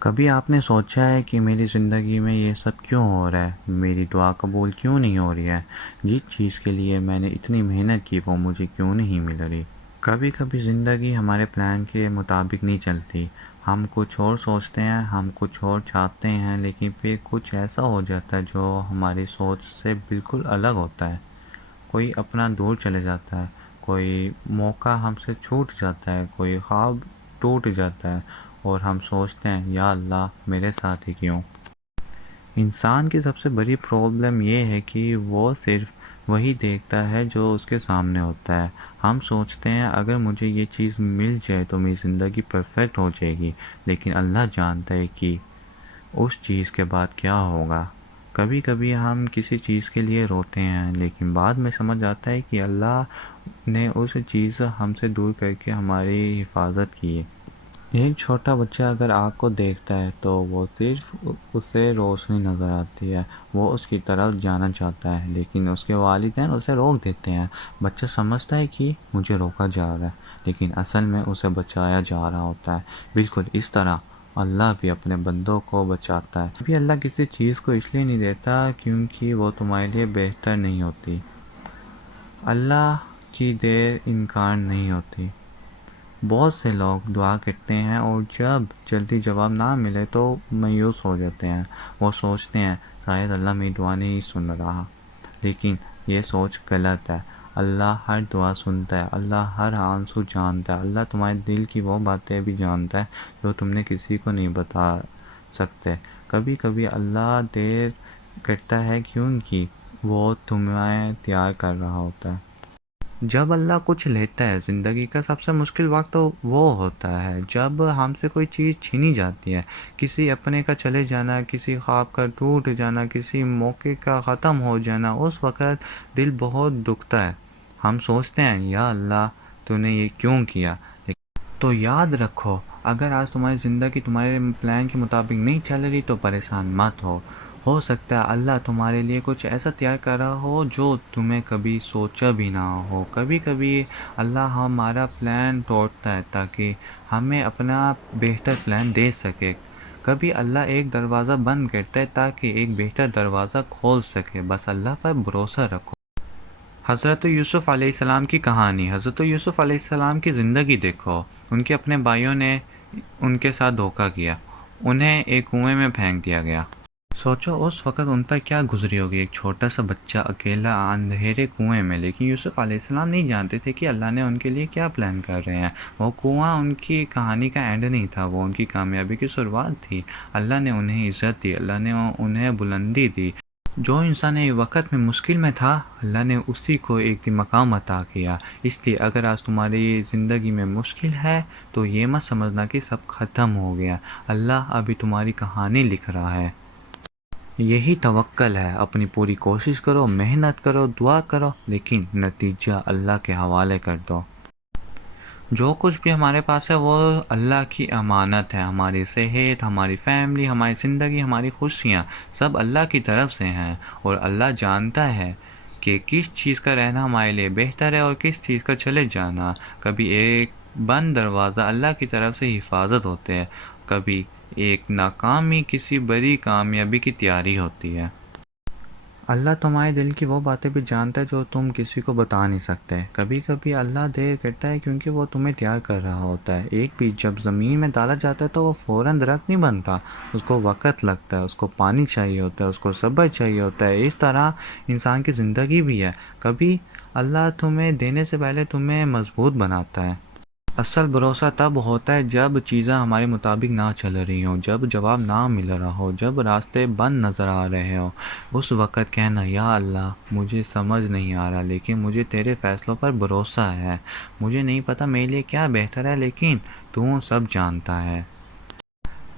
کبھی آپ نے سوچا ہے کہ میری زندگی میں یہ سب کیوں ہو رہا ہے؟ میری دعا قبول کیوں نہیں ہو رہی ہے؟ جس چیز کے لیے میں نے اتنی محنت کی وہ مجھے کیوں نہیں مل رہی؟ کبھی کبھی زندگی ہمارے پلان کے مطابق نہیں چلتی. ہم کچھ اور سوچتے ہیں، ہم کچھ اور چاہتے ہیں، لیکن پھر کچھ ایسا ہو جاتا ہے جو ہماری سوچ سے بالکل الگ ہوتا ہے. کوئی اپنا دور چلے جاتا ہے، کوئی موقع ہم سے چھوٹ جاتا ہے، کوئی خواب ٹوٹ جاتا ہے، اور ہم سوچتے ہیں یا اللہ میرے ساتھ ہی کیوں. انسان کی سب سے بڑی پرابلم یہ ہے کہ وہ صرف وہی دیکھتا ہے جو اس کے سامنے ہوتا ہے. ہم سوچتے ہیں اگر مجھے یہ چیز مل جائے تو میری زندگی پرفیکٹ ہو جائے گی، لیکن اللہ جانتا ہے کہ اس چیز کے بعد کیا ہوگا. کبھی کبھی ہم کسی چیز کے لیے روتے ہیں، لیکن بعد میں سمجھ آتا ہے کہ اللہ نے اس چیز ہم سے دور کر کے ہماری حفاظت کی ہے. ایک چھوٹا بچہ اگر آگ کو دیکھتا ہے تو وہ صرف اسے روشنی نظر آتی ہے، وہ اس کی طرف جانا چاہتا ہے، لیکن اس کے والدین اسے روک دیتے ہیں. بچہ سمجھتا ہے کہ مجھے روکا جا رہا ہے، لیکن اصل میں اسے بچایا جا رہا ہوتا ہے. بالکل اس طرح اللہ بھی اپنے بندوں کو بچاتا ہے. ابھی اللہ کسی چیز کو اس لیے نہیں دیتا کیونکہ وہ تمہارے لیے بہتر نہیں ہوتی. اللہ کی دیر انکار نہیں ہوتی. بہت سے لوگ دعا کرتے ہیں اور جب جلدی جواب نہ ملے تو مایوس ہو جاتے ہیں. وہ سوچتے ہیں شاید اللہ میری دعا نہیں سن رہا، لیکن یہ سوچ غلط ہے. اللہ ہر دعا سنتا ہے، اللہ ہر آنسو جانتا ہے، اللہ تمہارے دل کی وہ باتیں بھی جانتا ہے جو تم نے کسی کو نہیں بتا سکتے. کبھی کبھی اللہ دیر کرتا ہے کیونکہ وہ تمہیں تیار کر رہا ہوتا ہے. جب اللہ کچھ لیتا ہے، زندگی کا سب سے مشکل وقت وہ ہوتا ہے جب ہم سے کوئی چیز چھینی جاتی ہے. کسی اپنے کا چلے جانا، کسی خواب کا ٹوٹ جانا، کسی موقع کا ختم ہو جانا. اس وقت دل بہت دکھتا ہے. ہم سوچتے ہیں یا اللہ تو نے یہ کیوں کیا؟ تو یاد رکھو، اگر آج تمہاری زندگی تمہارے پلان کے مطابق نہیں چل رہی تو پریشان مت ہو سکتا ہے اللہ تمہارے لیے کچھ ایسا تیار کر رہا ہو جو تمہیں کبھی سوچا بھی نہ ہو. کبھی کبھی اللہ ہمارا پلان توڑتا ہے تاکہ ہمیں اپنا بہتر پلان دے سکے. کبھی اللہ ایک دروازہ بند کرتا ہے تاکہ ایک بہتر دروازہ کھول سکے. بس اللہ پر بھروسہ رکھو. حضرت یوسف علیہ السلام کی کہانی. حضرت یوسف علیہ السلام کی زندگی دیکھو. ان کے اپنے بھائیوں نے ان کے ساتھ دھوکہ کیا، انہیں ایک کنویں میں پھینک دیا گیا. سوچو اس وقت ان پر کیا گزری ہوگی. ایک چھوٹا سا بچہ اکیلا اندھیرے کنویں میں، لیکن یوسف علیہ السلام نہیں جانتے تھے کہ اللہ نے ان کے لیے کیا پلان کر رہے ہیں. وہ کنواں ان کی کہانی کا اینڈ نہیں تھا، وہ ان کی کامیابی کی شروعات تھی. اللہ نے انہیں عزت دی، اللہ نے انہیں بلندی دی. جو انسان ایک وقت میں مشکل میں تھا، اللہ نے اسی کو ایک دن مقام عطا کیا. اس لیے اگر آج تمہاری زندگی میں مشکل ہے تو یہ مت سمجھنا کہ سب ختم ہو گیا. اللہ ابھی تمہاری کہانی لکھ رہا ہے. یہی توکل ہے. اپنی پوری کوشش کرو، محنت کرو، دعا کرو، لیکن نتیجہ اللہ کے حوالے کر دو. جو کچھ بھی ہمارے پاس ہے وہ اللہ کی امانت ہے. ہماری صحت، ہماری فیملی، ہماری زندگی، ہماری خوشیاں سب اللہ کی طرف سے ہیں، اور اللہ جانتا ہے کہ کس چیز کا رہنا ہمارے لیے بہتر ہے اور کس چیز کا چلے جانا. کبھی ایک بند دروازہ اللہ کی طرف سے حفاظت ہوتے ہے، کبھی ایک ناکامی کسی بڑی کامیابی کی تیاری ہوتی ہے. اللہ تمہارے دل کی وہ باتیں بھی جانتا ہے جو تم کسی کو بتا نہیں سکتے. کبھی کبھی اللہ دیر کرتا ہے کیونکہ وہ تمہیں تیار کر رہا ہوتا ہے. ایک بیج جب زمین میں ڈالا جاتا ہے تو وہ فوراً درخت نہیں بنتا، اس کو وقت لگتا ہے، اس کو پانی چاہیے ہوتا ہے، اس کو صبر چاہیے ہوتا ہے. اس طرح انسان کی زندگی بھی ہے. کبھی اللہ تمہیں دینے سے پہلے تمہیں مضبوط بناتا ہے. اصل بھروسہ تب ہوتا ہے جب چیزیں ہمارے مطابق نہ چل رہی ہوں، جب جواب نہ مل رہا ہو، جب راستے بند نظر آ رہے ہوں. اس وقت کہنا یا اللہ مجھے سمجھ نہیں آ رہا، لیکن مجھے تیرے فیصلوں پر بھروسہ ہے. مجھے نہیں پتہ میرے لیے کیا بہتر ہے، لیکن تو سب جانتا ہے.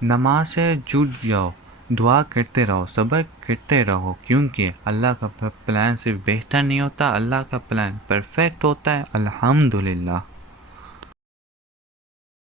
نماز سے جٹ جاؤ، دعا کرتے رہو، صبر کرتے رہو، کیونکہ اللہ کا پلان صرف بہتر نہیں ہوتا، اللہ کا پلان پرفیکٹ ہوتا ہے. الحمدللہ.